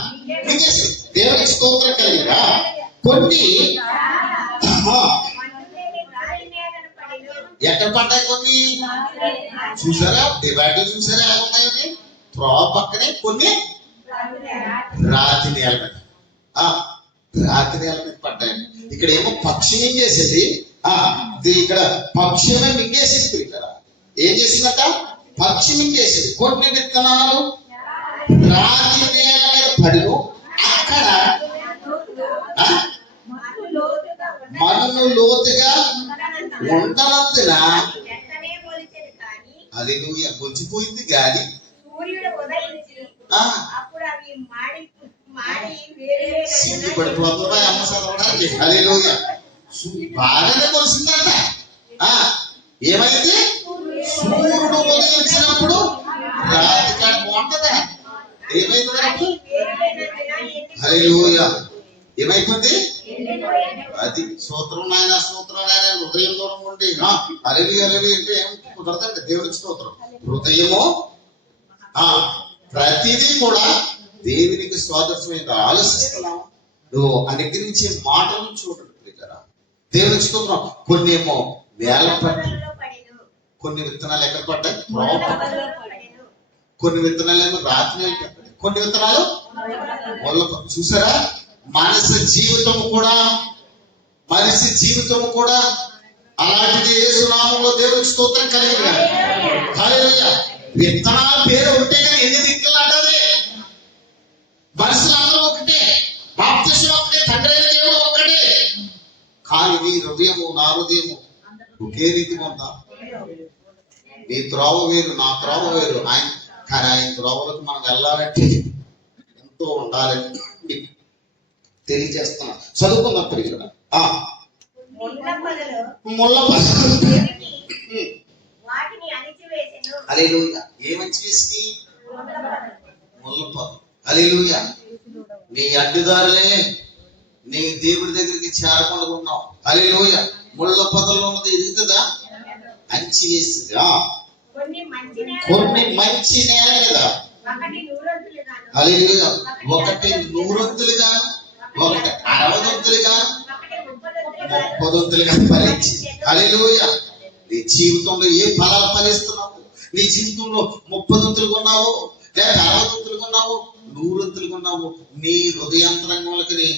మింగేసి. దేవునికి స్తోత్రం కలిగిరా. కొన్ని ఎక్కడ పడ్డాయి? కొన్ని చూసారా, డివైడర్ చూసారా ఎలా ఉన్నాయని? త్రోవ పక్కనే కొన్ని రాతి నేల మీద, రాతి నేల మీద పడ్డాయి. ఇక్కడ ఏమో పక్షి మింగేసేది, ఇక్కడ పక్షి ఏమో మింగేసేది. ఇక్కడ ఏం చేసిందట? పక్షి మింగేసేది. కొన్ని విత్తనాలు రాతి నేల మీద పడిను. అక్కడ మన్ను లోతుగా ఉండనందున అది గొంచిపోయింది గాలి. సిగ్గుపడిపోతుందా అమ్మ చదవడానికి? హల్లెలూయా. బాగానే కొలిసిందంట. ఏమైంది? సూర్యుడు ఉదయించినప్పుడు రాతి కాడ బాగుంటుందా? ఏమైంది? హల్లెలూయా. ఏమైపోయింది? అది స్తోత్రం నాయన, స్తోత్రం నాయన. హృదయం దూరం ఉండి హల్లెలూయా అంటే ఏం కుదరదండి. దేవునికి స్తోత్రం. హృదయము ప్రతిదీ కూడా దేవునికి స్వాదర్శమైన ఆలోచిస్తున్నావు. నువ్వు అనుగ్రహించే మాటలను చూడండి కదా. దేవునికి స్తోత్రం. కొన్ని ఏమో వేల పడి, కొన్ని విత్తనాలు ఎక్కడ పడ్డాయి? కొన్ని విత్తనాలు ఏమో రాత్రి పడ్డాయి, కొన్ని విత్తనాలు ముళ్ళ. చూసారా, మనిషి జీవితము కూడా అలాంటిది. యేసు నామములో దేవునికి స్తోత్రం కలిగిన హల్లెలూయా. విత్తనాల పేరు ఉంటే కానీ ఎన్ని దిక్కులు అంటది? మనుషులందరూ ఒకటే, బాప్తిసం ఒకటే, తండ్రి అయిన దేవుడు ఒక్కటే. కానీ నీ హృదయము నా హృదయము ఒకే రీతిగా ఉందా? నీ త్రోవ వేరు, నా త్రోవ వేరు. కానీ ఆయన త్రోవలకు మనం వెళ్ళాలంటే ఎంతో ఉండాలని తెలియజేస్తున్నా. చదువుకున్నప్పుడు ఇక్కడ ముళ్ళ హల్లెలూయా. ఏమని చేసి? ముళ్ళ పొదలు. హల్లెలూయా. నీ అడ్డుదారులే నీ దేవుడి దగ్గరికి చేరకుండా ఉన్నావు. హల్లెలూయా. ముళ్ళ పొదల్లో ఉన్నది ఎదుగుతుందా? అంచి వేస్తుంది. కొన్ని మంచి నేల కదా. హల్లెలూయా. ఒకటి 100 గాను, ఒకటి 60 గాను, 30 గాను ఫలించి. హల్లెలూయా. నీ జీవితంలో ఏ ఫలాలు ఫలిస్తున్నావు? నీ జీవితంలో 30 ఉన్నావు, లేక 60 ఉన్నావు, 100 ఉన్నావు. నీ హృదయాంతరంగంలోకి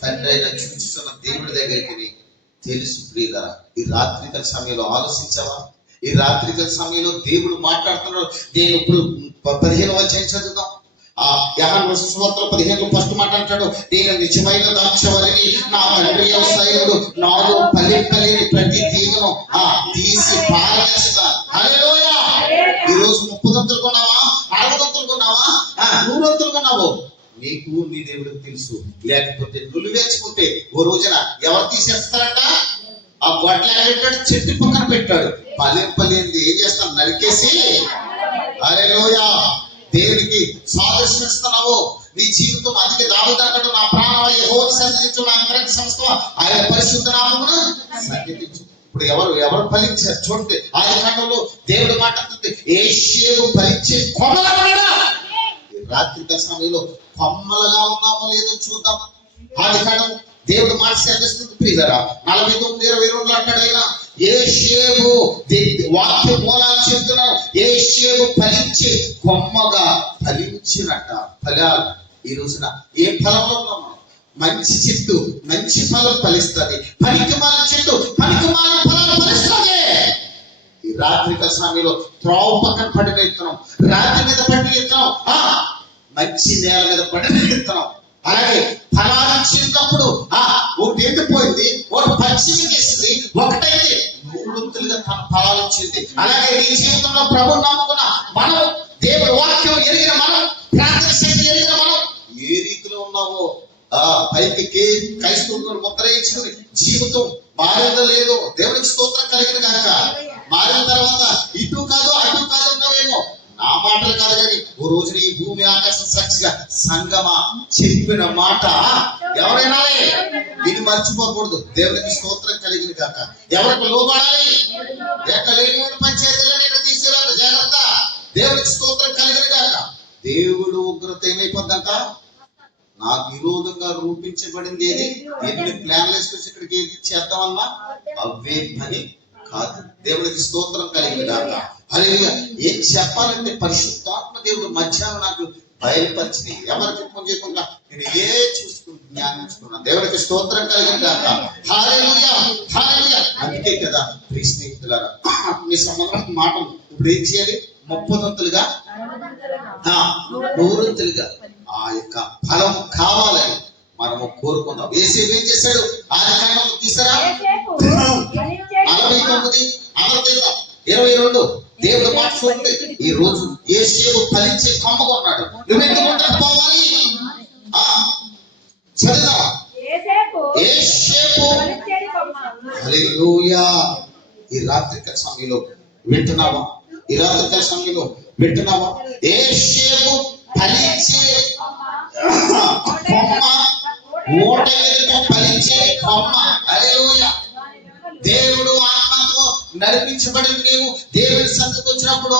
తండ్రి అయిన చూస్తున్న దేవుడి దగ్గరికి తెలుసు. ప్రియులారా, ఈ రాత్రికాల సమయంలో ఆలోచించావా? ఈ రాత్రికాల సమయంలో దేవుడు మాట్లాడుతున్నాడు. నేను ఇప్పుడు 15వ అధ్యాయం చదువుదాం. ఆ యోహాను సువార్తలో 15 ఫస్ట్ మాట అంటాడు, నేను నిజమైన ద్రాక్షవల్లిని, నా తండ్రి వ్యవసాయుడు, నాలో ఫలింపలేని ప్రతి తీగను తీసి పారేస్తాను. హల్లెలూయా. ఈ రోజు 30 దంతులు కొన్నావా, 60 దంతులు కొన్నావా, 100 దంతులు కొన్నావు, నీకు నీ దేవుడికి తెలుసు. లేకపోతే నువ్వు వేసుకుంటే ఓ రోజున ఎవరు తీసేస్తారంట? ఆ గొడ్ల పెట్టాడు, చెట్టు పక్కన పెట్టాడు. ఫలింపలేనిది ఏం చేస్తాను? నరికేసి. హల్లెలూయా. దేవునికి సాదృశ్యమిస్తున్నావు. నీ జీవితం అందుకే దావీదు నా ప్రాణమా యెహోవాను సన్నిధించు, నా అంతరంగ సమస్తమా ఆయన పరిశుద్ధ నామమును సన్నిధించు. ఇప్పుడు ఎవరు ఫలించారు చూడండి. ఆదికాండంలో దేవుడు మాట్లాడుతుంది, ఏషేవు ఫలించే కొమ్మలగా. రాత్రికాల సమయంలో కొమ్మలుగా ఉన్నామో లేదో చూద్దాం. ఆదికాండం దేవుడు మాట సేవిస్తుంది ప్రియులారా. 49:22 అంటాడు ఆయన, ఏషేవు వాక్య మూలాలు చెప్తున్నావు, ఏషేవు ఫలించి కొమ్మగా ఫలించినట్ట. ఫలాలు ఈ రోజున ఏ ఫలంలో ఉన్నాం మనం? మంచి చెట్టు మంచి ఫలం ఫలిస్తుంది, పనికిమాలిన చెట్టు పనికిమాలిన ఫలాలు ఫలిస్తుంది. ఈ రాత్రికాల సమయంలో త్రోవ పక్కన పడిన విత్తనం, రాతి మీద పడిన విత్తనం, మంచి నేల మీద పడిన విత్తనం. అలాగే ఫలాలు ఇచ్చినప్పుడు ఒకటి ఎండిపోయింది, ఒకటి పచ్చిస్తుంది, ఒకటైతే 3 తన ఫలాలు ఇచ్చింది. అలాగే నీ జీవితంలో ప్రభువు నమ్ముకున్న మనం, దేవుడి వాక్యం ఎరిగిన మనం, ప్రార్థన శక్తి ఎరిగిన మనం ఏ రీతిలో ఉన్నావో పైకి క్రైస్తవులు ముద్ర ఇచ్చుకుని జీవితం మారేదో లేదో దేవుడికి స్తోత్రం కలిగిన కాక. మారిన తర్వాత ఇటు కాదు అటు కాదు ఉన్నావేమో. నా మాటలు కాదు కానీ ఓ రోజున ఈ భూమి ఆకాశం సాక్షిగా సంగమా చెప్పిన మాట ఎవరైనా ఇది మర్చిపోకూడదు. దేవునికి స్తోత్రం కలిగిన కాక. ఎవరికి లోబడాలి? ఎక్కలేని పంచాయతీలో నేను తీసుకురాదు, జాగ్రత్త. దేవునికి స్తోత్రం కలిగిన కాక. దేవుడు ఉగ్రత ఏమైపోద్దంట? నాకు విరోధంగా రూపించబడింది ఏది? ఎన్ని ప్లాన్లు వేసుకొచ్చి ఇక్కడికి ఏది చేద్దామన్నా అవే పని కాదు. దేవునికి స్తోత్రం కలిగిన కాక. హల్లెలూయా. ఏం చెప్పాలంటే పరిశుద్ధాత్మ దేవుడు మధ్యాహ్నం నాకు బయలుపరిచింది. ఎవరికి ఫోన్ చేయకుండా నేను చూసుకుని జ్ఞానించుకున్నాను. దేవుడికి స్తోత్రం కలిగిన కాక. హల్లెలూయా. హల్లెలూయా. అందుకే కదా ప్రియ స్నేహితులారా, మీ సంబంధం మాటలు ఇప్పుడు ఏం చేయాలి? 30 దంతులుగా 100 దంతులుగా ఆ యొక్క ఫలం కావాలని మనము కోరుకుందాం. యేసేపు ఏం చేశాడు? ఆదికాండంలో తీసారా 49 22 దేవుడు మాట చూడండి. ఈ రోజు యేసేపు ఫలించే కొమ్మగా ఉన్నాడు. నువ్వెందుకు ఉండకపోవాలి? చదువుదా యేసేపు. హల్లెలూయా. ఈ రాత్రికాల సమయంలో వింటున్నావా? ఈ రాత్రికాల సమయంలో వింటున్నావా? యేసేపు ఫలించే కొమ్మ, ఓట ఎదుట ఫలించే కొమ్మ. హల్లెలూయా. దేవుడు ఆత్మతో నడిపించబడి నీవు దేవుని సన్నిధికి వచ్చినప్పుడు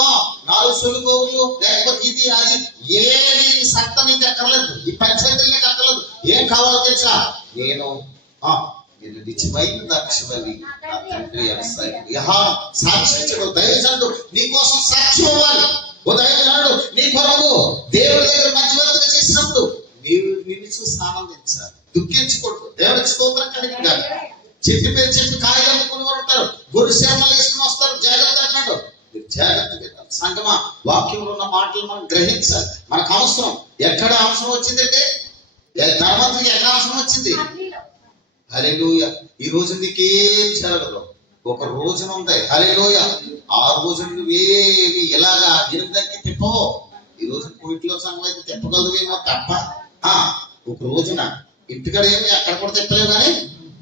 4 సులుగోగులు లేకపోతే ఇది అది ఏది సత్త నీకు అక్కర్లేదు, ఈ పంచాయతీలే అక్కర్లేదు. ఏం కావాలో తెలుసా? నేను నిజమైన ద్రాక్షవల్లి, నా తండ్రి వ్యవసాయం. సాక్షించడు దైవజనుడు నీ కోసం సాక్ష్యం అవ్వాలి. ఓ దైవజనుడు నీ కొరకు దేవుడి దగ్గర మధ్యవర్తిగా చేసినప్పుడు నీవు నిన్ను చూసి ఆనందించాలి, దుఃఖించకూడదు. దేవుడికి స్తోత్రం కలిగింది. చెట్టు పేరు చెట్టు కాయలు అమ్ముకుని ఉంటారు, గొర్రె శర్మలు వేసుకుని వస్తారు. జాగ్రత్త అన్నాడు. జాగ్రత్తగా సంగమా వాక్యంలో ఉన్న మాటలు మనం గ్రహించాలి. మనకు అవసరం. ఎక్కడ అవసరం వచ్చిందంటే ధనవంతుడికి ఎక్కడ అవసరం వచ్చింది? హల్లెలూయా. ఈ రోజు నీకేం జరగదు, ఒక రోజున ఉంటాయి. హల్లెలూయా. ఆ రోజు నువ్వేమి ఇలాగా 8కి తిప్పవో. ఈ రోజు కోయిట్లో సంఘం అయితే తిప్పగలవేమో తప్ప ఒక రోజున ఇంటికాడ ఏమి అక్కడ కూడా తిప్పలేవు. కానీ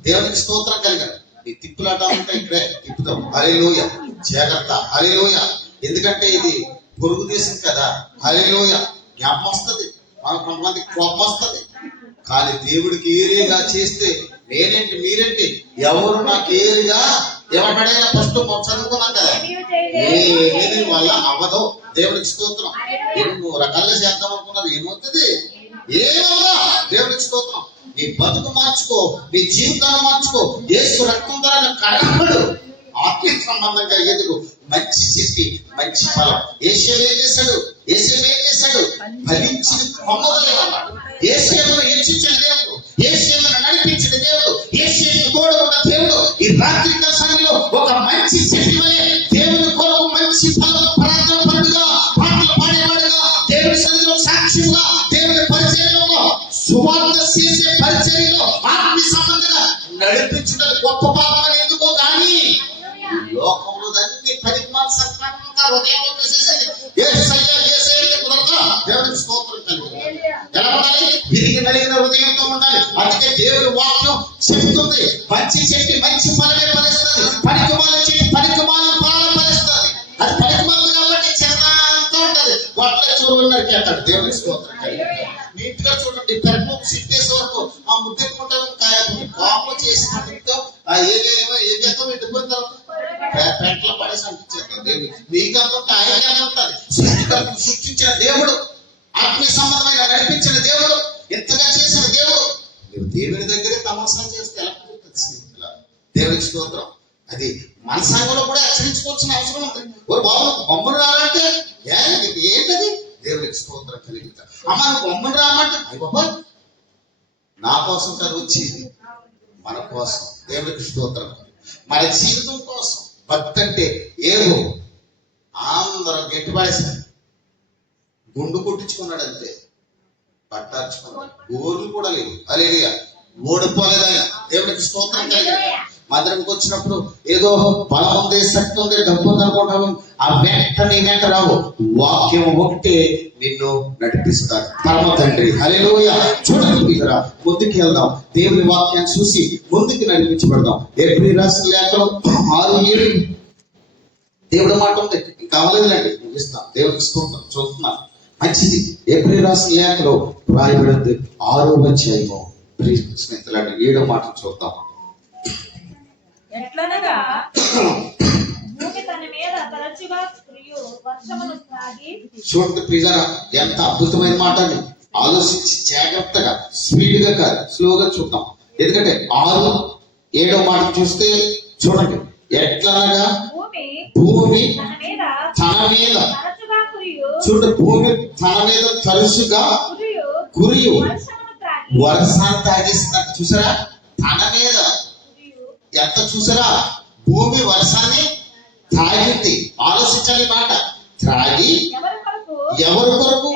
దేవునికి స్తోత్రం కలిగారు. నీ తిప్పులాట ఉంటే ఇక్కడే తిప్పుతాం. హల్లెలూయా. జాగ్రత్త. హల్లెలూయా. ఎందుకంటే ఇది పొరుగు దేశం కదా. హల్లెలూయా. జ్ఞాపకం వస్తుంది, మనకు కొంతమంది కోపం వస్తుంది. కానీ దేవుడికి ఏరిగా చేస్తే నేనేంటి మీరేంటి, ఎవరు నాకు ఏరిగా ఏమంటాడైనా ఫస్ట్ చదువుకున్నాం కదా, ఏది వల్ల అవ్వదు. దేవుడికి స్తోత్రం. ఎన్నో రకాలుగా చేద్దాం అనుకున్నారు, ఏమవుతుంది? ఏమవుదా? దేవుడికి స్తోత్రం. నీ బతుకు మార్చుకో, నీ జీవితాన్ని మార్చుకో. యేసు రక్తం ద్వారా కడగబడు, ఆత్మీయ సంబంధంగా ఎదుగు, మంచి చెట్టి మంచి ఫలం. యేసేపు ఏం చేశాడు? యేసేపు ఏం చేశాడు? ఫలించిన కొమ్మలే అన్నాడు. యేసేపును హెచ్చించిన దేవుడు, యేసేపును నడిపించిన దేవుడు, యేసేపు తోడు ఉన్న దేవుడు ఈ రాత్రికాల సమయంలో ఒక మంచి చెట్టు వలె దేవుని సన్నిధిలో సాక్ష్యంగా దేవుని పరిచర్యలో సువార్త చేసే పరిచర్యలో ఆత్మీయ సంబంధంగా నడిపించడం గొప్ప పాపం అని ఎందుకో కానీ లోకంలో అన్ని పరిమాణ సత్వంగా హృదయంలో వేసేసేది యేసయ్య కుదరదా దేవునికి స్తోత్రం కలిగి ఎలా ఉండాలి? విరిగి నలిగిన హృదయంతో ఉండాలి. అందుకే దేవుని వాక్యం చెప్తుంది, మంచి చెట్టు మంచి ఫలమే ఫలిస్తుంది, పనికిమాలిన చెట్టు పనికిమాలిన ఫలాలు ఫలిస్తుంది. అది పనికిమాలిన కాబట్టి చెత్త ఉంటది, గొడ్ల చూరు నరికేస్తాడు. దేవునికి స్తోత్రం కలిగి నీట్ గా చూడండి. పెరట్లో సిట్టేసే వరకు ఆ ముద్దెట్టుకుంటాం కాయ కోపం చేసినట్టు ఏం చేస్తాం ఎండిపోయిన తర్వాత పెంటలో పడేసి అనిపించేస్తాం. దేవుడు నీకంతా ఆయనే ఉంటుంది. సృష్టించిన దేవుడు, ఆత్మీయ సంబంధమైన నడిపించిన దేవుడు, ఎంతగా చేసిన దేవుడు. నువ్వు దేవుని దగ్గరే తమాషా చేస్తే ఎలా కుదురుతుంది స్నేహితుల? దేవునికి స్తోత్రం. అది మన సంఘంలో కూడా హెచ్చరించుకోవాల్సిన అవసరం ఉంది. ఓ బాబు బొమ్మను రాలంటే ఏంటది? దేవునికి స్తోత్రం కలిగిత. అమ్మ నువ్వు బొమ్మను రామంటే అయ్యి బాబా నా కోసం కాదు వచ్చింది, మన కోసం. దేవునికి స్తోత్రం. మన జీవితం కోసం. భక్తి అంటే ఏదో అందరూ గట్టిపడేశారు, గుండు కొట్టించుకున్నాడు అంతే, పట్టార్చుకున్నాడు, ఊర్లు కూడా లేవు. అలేలియా ఓడిపోలేదు ఆయన. దేవునికి స్తోత్రం కలిగి మందిరంకి వచ్చినప్పుడు ఏదో బలం ఉంది, శక్తి ఉంది, డబ్బు ఉంది అనుకుంటాము. ఆ వెంట రావు. వాక్యం ఒకటే నిన్ను నడిపిస్తారు పరమ తండ్రి. హల్లెలూయా. చూడండి ఇక్కడ ముందుకు వెళ్దాం. దేవుని వాక్యాన్ని చూసి ముందుకు నడిపించబడదాం. ఎబ్రీ రాసిన లేఖలో 6:7 దేవుడి మాట ఉంది. కావాలేదండి ముగిస్తాం. దేవునికి స్తోత్రం. చూస్తున్నాం మంచిది. ఎబ్రీ రాసిన లేఖలో రాయబడింది 6వ అధ్యాయము స్నేహితులండి 7వ మాట చూద్దాం. ఎట్లనగా భూమి తన మీద తరచుగా కురియు వర్షమును త్రాగి. చూడండి ప్రియులారా, ఎంత అద్భుతమైన మాట అని ఆలోచించి జాగ్రత్తగా స్పీడ్ గా కాదు స్లోగా చూద్దాం. ఎందుకంటే 6-7వ మాట చూస్తే చూడండి ఎట్లనగా భూమి తన మీద తరచుగా కురియు. చూడండి భూమి తన మీద తరచుగా కురియు వర్షాన్ని తాగేసినట్టు చూసారా. తన మీద ఎంత చూసారా, భూమి వర్షాన్ని తాగింది. ఆలోచించాలి మాట. త్రాగి ఎవరి కొరకు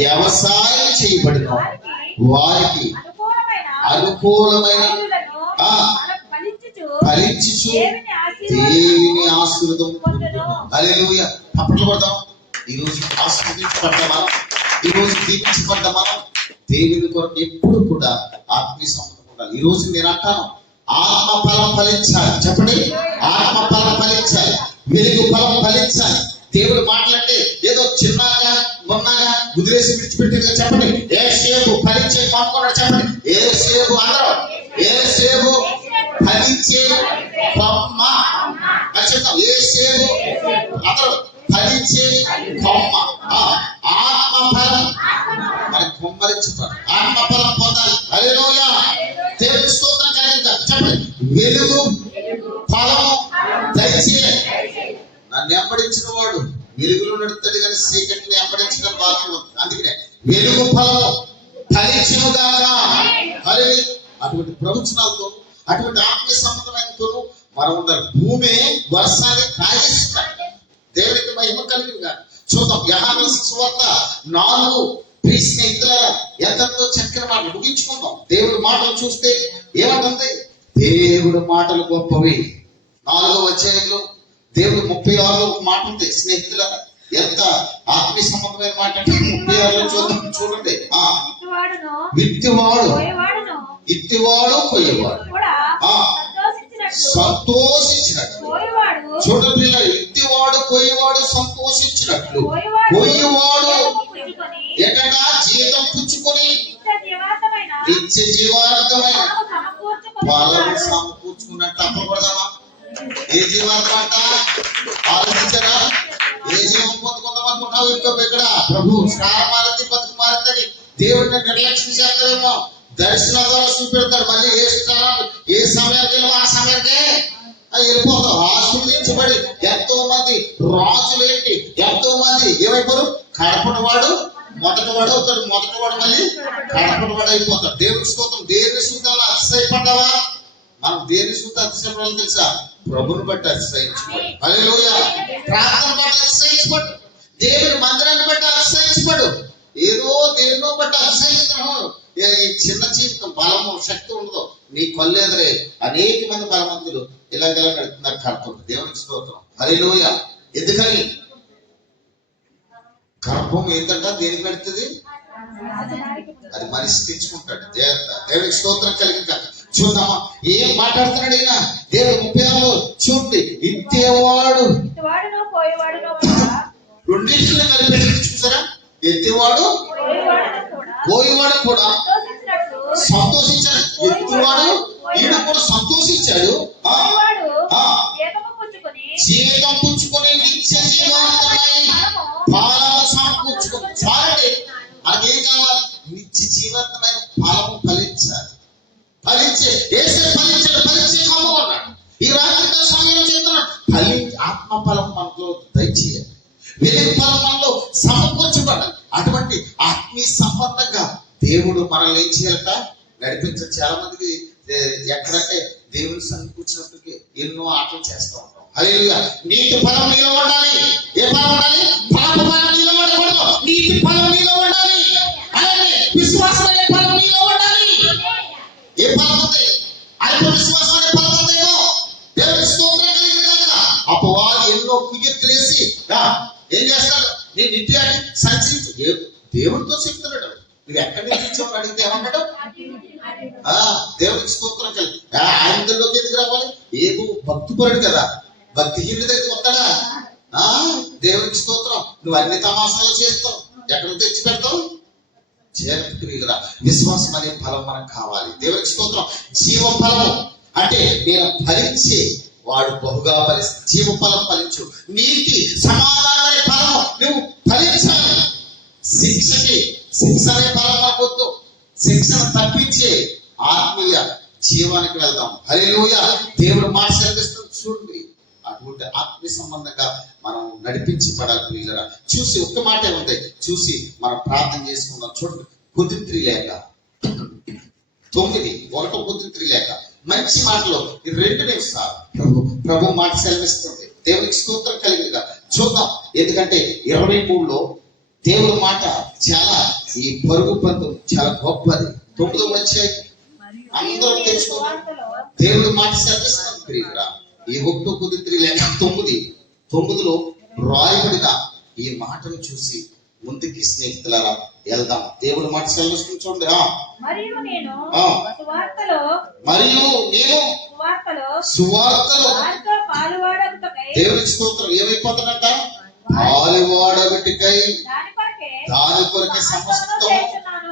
వ్యవసాయం చేయబడిన వారికి అనుకూలమైన ఫలించుచు దేవుని ఆశీర్వాదం. హల్లెలూయా. అప్పట్లో పడదాం. ఈరోజు ఆశీర్వదించబడ్డ మనం, ఈరోజు దీవించబడ్డ మనం దేవుని కొరకు ఎప్పుడు కూడా ఆత్మీయ సంబంధం ఉండాలి. ఈ రోజు నేను అంటాను, ఆత్మ ఫలం ఫలించాలి. చెప్పండి, ఆత్మ ఫలం ఫలించాలి, వెలుగు ఫలం ఫలించాలి. దేవుడు మాట్లాడితే ఏదో చిన్నగా మొన్నగా కుదిరేసి విడిచిపెట్టింది చెప్పండి. ఏ సేపు ఫలించే కొనుక్కున్నాడు చెప్పండి. ఏ సేపు అందరూ ఏ సేపు ఫలించే కొమ్మ చెప్తాం. ఏ సేపు అందరూ ఫలించే కొమ్మ. ఆత్మ ఫలం మరి కుమ్మరించుతారు. ఆత్మ ఫలం పొందాలి. హల్లెలూయా. దేవుని స్తోత్రం కలిగిందా చెప్పండి. వెలుగు ఫలము దయచేయాలి. నన్ను వెంబడించిన వాడు వెలుగులో నడుస్తాడు కానీ చీకటిని వెంబడించడం వాక్యం. అందుకనే వెలుగు ఫలము ఫలించునుగాక. అటువంటి ప్రవచనాలతో అటువంటి ఆత్మీయ సంబంధమైనతోనూ మనం ఉండాలి. భూమి వర్షాన్ని తాగేస్తాడు. దేవునికి మహిమ కలిగిందా చూద్దాం. యోహాను సువార్త 4 స్నేహితుల ఎంతో చక్కని మాటలు ముగించుకుందాం. దేవుడి మాటలు చూస్తే ఏమంటుంది? దేవుడి మాటలు గొప్పవి. 4వ అధ్యాయంలో దేవుడు 36లో మాట ఉంది స్నేహితుల. ఎంత ఆత్మీయ సంబంధమైన మాట అంటే 36లో చూద్దాం. చూడండి. విత్తివాడు ఇత్తివాడు కొయ్యవాడు సంతోషించినట్లు. చూడండి, ఇత్తివాడు కొయ్యవాడు సంతోషించినట్లు కొయ్యవాడు ఎటగా జీతం పుచ్చుకొని నిత్య జీవార్థమైన ఫలం సమకూర్చుకున్నట్టు అప్పకూడదామా? ఏ జీవార్థం అంట ఆలోచించరా? ఏ జీవం పొందుకుందాం అనుకుంటావు? ఇంకో ఇక్కడ ప్రభు స్నానం మారింది బతుకు మారిందని దేవుడిని నిర్లక్ష్యం చేస్తారేమో. దర్శనం ద్వారా చూపెడతాడు. మళ్ళీ ఏ స్థలం ఏ సమయానికి ఆ సమయానికే వెళ్ళిపోతాం. ఆశీర్వదించబడి ఎంతో మంది రాజులేంటి, ఎంతో మంది ఏమైపోరు? కడపని వాడు మొదటి వాడు అవుతాడు. మొదటి వాడు మళ్ళీ కడపని వాడు అయిపోతాడు. దేవుని స్తోత్రం. దేవుని సూత్రాలు అతిశయపడ్డావా? మనం దేవుని సూత్రం అతిశయపడాలి తెలుసా? ప్రభుని బట్టి అతిశయించుకోడు. హల్లెలూయా. ప్రార్థన బట్టి అతిశయించుకోడు. దేవుని మందిరాన్ని బట్టి అతిశయించుకోడు. బట్టి అతిశయిస్తున్నావు. ఈ చిన్న జీవితం బలము శక్తి ఉండదు. నీ కళ్ళు ఎదురే అనేక మంది బలవంతులు ఇలాగెలా పెడుతున్నారు కడుతుంది. దేవునికి స్తోత్రం. హల్లెలూయా. ఎందుకని గర్భం ఏంటంట దేనికి పెడుతుంది? అది మనిషి తెచ్చుకుంటాడు. దేవునికి స్తోత్రం కలిగింది కాక. చూద్దామా ఏం మాట్లాడుతున్నాడు ఈయన. దేవుడు 36 చూడండి. ఇత్తేవాడు ఇటువాడును పోయేవాడును కూడా రెండింటిని కలిపి చూసారా? ఎత్తివాడు పోయేవాడు కూడా సంతోషించాడు. ఎత్తివాడు ఈయన కూడా సంతోషించాడు. జీవితం పుచ్చుకొని నిత్య జీవాన్ని ఫలము సమకూర్చుకొని చాలండి. మనకేం కావాలి? నిత్య జీవితమైన ఫలము ఫలించాలి. ఫలించే ఏసే ఫలించాడు. ఫలించే కమ్మన్నాడు. ఈ రాత్రికాల సమయంలో చెప్తున్నాడు ఆత్మ ఫలం మనలో దయచేయాలి. వెలుగు ఫలం మనలో సమకూర్చబడాలి. అటువంటి ఆత్మీయ సంబంధంగా దేవుడు మనల్ని ఏం చేయాలట? నడిపించాలి. చాలా మందికి ఎక్కడంటే దేవుని సమకూర్చినప్పటికీ ఎన్నో ఆటలు చేస్తూ ఉంటాం. హల్లెలూయా. నీతి ఫలం నీలో ఉండాలి. ఏ ఫలం ఉండాలి? పాప ఫలం నీలో ఉండకూడదు. నీతి ఫలం నీలో ఉండాలి. అలాగే విశ్వాసం అనే ఫలం నీలో ఉండాలి. ఏ ఫలం ఉంది? అల్ప విశ్వాసం అనే ఫలం ఉందేమో. దేవుని స్తోత్రం కలిగిన అపవాది ఎన్నో కుయ్యెత్తులేసి ఏం చేస్తాడు? నేను నిత్యాన్ని సంచరించు. దేవుడితో చెప్తున్నాడు. నువ్వు ఎక్కడి నుంచి వచ్చావు అడిగితే ఏమన్నాడు? దేవుడికి స్తోత్రం కలిగి ఆయనలోకి ఎందుకు రావాలి? ఏదో భక్తిపరుడు కదా, భక్తిహీనుడి దగ్గరికి వస్తాడా? దేవుడికి స్తోత్రం. నువ్వు అన్ని తమాసాలు చేస్తావు. ఎక్కడ తెచ్చి పెడతావు? చేరుకురా. విశ్వాసం అనే ఫలం మనకు కావాలి. దేవుడికి స్తోత్రం. జీవ ఫలము అంటే నేను ఫలించే వాడు బహుగా ఫలిస్తా. జీవ ఫలం ఫలించు. నీతి సమాధానం అనే ఫలము నువ్వు ఫలించాలి. శిక్ష అనే ఫలం మాకొద్దు. శిక్షను తప్పించే ఆత్మీయ జీవానికి వెళ్దాం. హల్లెలూయా. దేవుడు మాట సెలవిస్తుంది చూడండి. అటువంటి ఆత్మీయ సంబంధంగా మనం నడిపించబడాలి. పిల్లరా చూసి ఒక్క మాటే ఉంది. చూసి మనం ప్రార్థన చేసుకుందాం. చూడండి. కుదింత్రి లేక 9 1 కుదింత్రి లేక మంచి మాటలో ఈ 2 నిమిషాలు ప్రభు మాట సెలవిస్తుంది. దేవునికి స్తోత్రం కలిగినగా చూద్దాం. ఎందుకంటే 23లో దేవుడి మాట చాలా ఈ పరుగు పంతం చాలా గొప్పది. 9 వచ్చాయి అందరూ తెలుసుకోవాలి. దేవుడి మాట సెలవిస్తుంది ప్రియురా. ఈ 1 కుదింత్రి లేక 9లో రాయబడిన ఈ మాటను చూసి ముందుకి స్నేహితులారా వెళ్దాం. దేవుడి మాట సెలవిస్తుంది చూడండి. మరియు నేను సువార్తలో దేవుడి స్తోత్రం ఏమైపోతాడంట? పాలువాడబెట్టుకై దాని కొరకే సమస్తం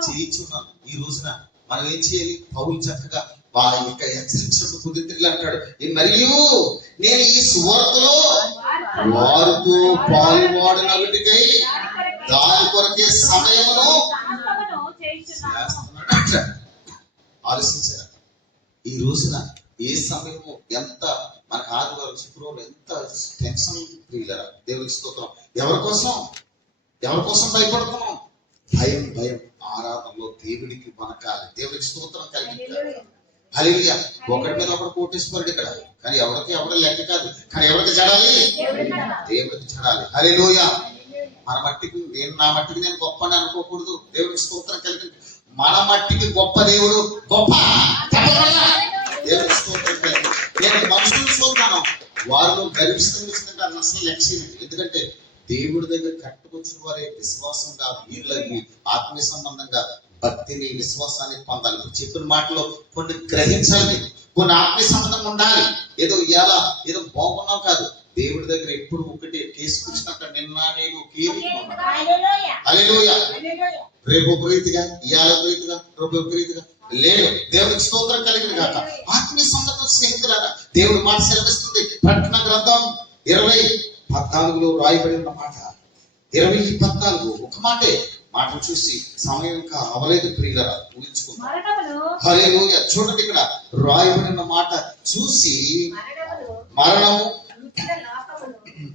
చేయించున్నాను. ఈ రోజున మనం ఏం చేయాలి? పౌలు చక్కగా హెచ్చరించినప్పుడు కుదింత్రులు అంటాడు, మరియు నేను ఈ సువార్తలో వారితో పాలువాడనబెట్టుకై దాని కొరకే సమయమును ఆలోచించారు. ఈ రోజున ఏ సమయము ఎంత మనకు ఆదివారం శుక్రవారం ఎంత టెన్షన్ ఫీలరా. దేవునికి స్తోత్రం. ఎవరి కోసం భయపడుతున్నాం? భయం ఆరాధనలో దేవుడికి వనకాలి. దేవునికి స్తోత్రం కలిగి హల్లెలూయా. ఒకటి మీద ఒకటి కోటేశ్వరుడు ఇక్కడ, కానీ ఎవరికి లెక్క కాదు. కానీ ఎవరికి జడాలి? దేవుడికి జడాలి. హల్లెలూయా. మన మట్టికి నా మట్టికి నేను గొప్ప అని అనుకోకూడదు. దేవుడికి స్తోత్రం కలిగి మన మట్టికి గొప్ప దేవుడు గొప్ప. దేవుడికి స్తోత్రం కలిగి నేను మనుషులు చూస్తాను వారిలో గర్విస్తుంటే అసలు లక్ష్యం. ఎందుకంటే దేవుడి దగ్గర కట్టుకొచ్చిన వారే విశ్వాసంగా వీళ్ళకి ఆత్మీయ సంబంధంగా భక్తిని విశ్వాసాన్ని పొందాలి. చెప్పిన మాటలో కొన్ని గ్రహించాలి, కొన్ని ఆత్మీయ సంబంధం ఉండాలి. ఏదో ఇలా ఏదో బాగున్నావు కాదు. దేవుడి దగ్గర ఎప్పుడు ఒకటి కేసు కూర్చున్నట్టు నిన్న నేను హల్లెలూయా. రేపు ఒక రీతిగా ఇవాళ ఒక రీతిగా రేపు ఒక రీతిగా లేదు. దేవుడికి స్తోత్రం కలిగిన కాక ఆత్మీయ సంబంధం స్నేహితులారా దేవుడు మాట సెలవిస్తుంది. ప్రకటన గ్రంథం 20:14 రాయబడి ఉన్న మాట. 20:14 ఒక మాటను చూసి సమయం ఇంకా అవలేదు ప్రియులరా ఊహించుకుందాం. హల్లెలూయా. చూడండి ఇక్కడ రాయబడిన మాట చూసి మరణము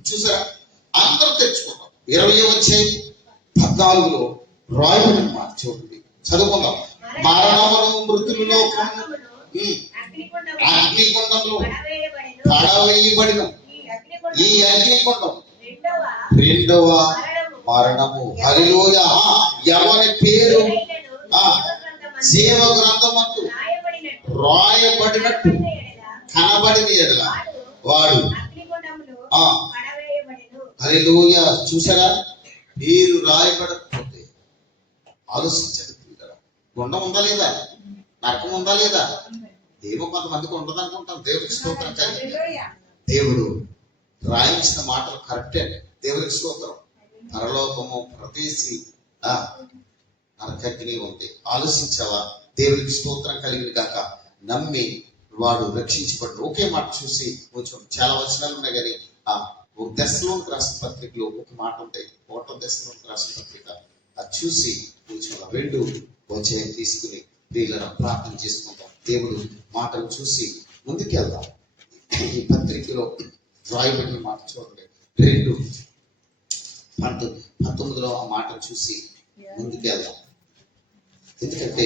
చూసారా అందరూ తెచ్చుకున్నాం. 20:14 రాయబడిన మాట చూడండి, చదువుకుందాం. మరణమును మృతులలో అగ్నిగుండంలో పడవేయబడిన ఈ అగ్నిగుండం రెండవ మరణము. హల్లెలూయా. ఎవరి పేరు ఆ, జీవ గ్రంథమందు రాయబడినట్టు కనబడిన ఎడల వాడు ఆ, హల్లెలూయా. చూసారా, మీరు రాయబడకపోతే ఆలోచించండి పిల్లరా. గుండం ఉందా లేదా, నరకం ఉందా లేదా? ఏమో కొంతమందికి ఉండదు అనుకుంటాం. దేవుడికి స్తోత్రం కలిగి దేవుడు రాయించిన మాటలు కరెక్టే. దేవుడికి స్తోత్రం. పరలోకము ప్రదేశి నరకగ్ని ఉంది. ఆలోచించావా? దేవుడికి స్తోత్రం కలిగిన కాక నమ్మి వాడు రక్షించబడ్డు. ఒకే మాట చూసి కొంచెం చాలా వచనాలు ఉన్నాయి కానీ ఒక దశలోనికి రాసిన పత్రికలో ఒక మాట ఉంటాయి. ఒకటో దశలోనికి రాసిన పత్రిక అది చూసి కొంచెం రెండు వచ్చే తీసుకుని ప్రియులను ప్రార్థన చేసుకుంటాం. దేవుడు మాటలు చూసి ముందుకెళ్దాం. ఈ పత్రికలో రాయబడిన మాట చూడండి. 2:19 ఆ మాటలు చూసి ముందుకెళ్దాం. ఎందుకంటే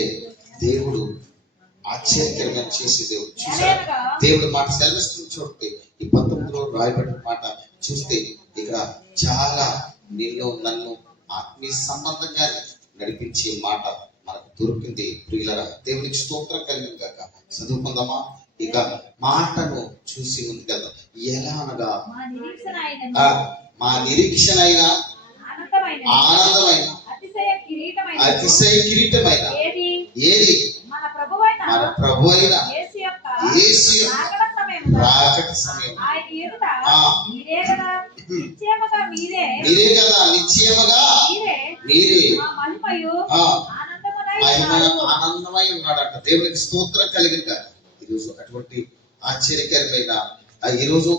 దేవుడు ఆశ్చర్యకరమైన చేసే దేవుడు. చూసారా, దేవుడు మాట సెలవిస్తుంది. చూడండి, ఈ 19లో రాయబడిన మాట చూస్తే ఇక్కడ చాలా నిన్ను నన్ను ఆత్మీయ సంబంధంగా నడిపించే మాట మనకు దొరికింది. ప్రియులరా, దేవునికి స్తోత్రం కలిగిన కాక చదువుకుందామా? ఇక మాటను చూసి ముందుకెళ్దాం. ఎలా అనగా మా నిరీక్షణ అయినా ఆనందమైన అతిశయ కిరీటమైన ఏది మన ప్రభు అయిన యేసు రాకడ సమయం. మీరే కదా నిశ్చయముగా మీరే ఆనందమై ఉన్నాడంట. దేవునికి స్తోత్రం కలిగిన ఈరోజు అటువంటి ఆశ్చర్యకరమైన ఈరోజు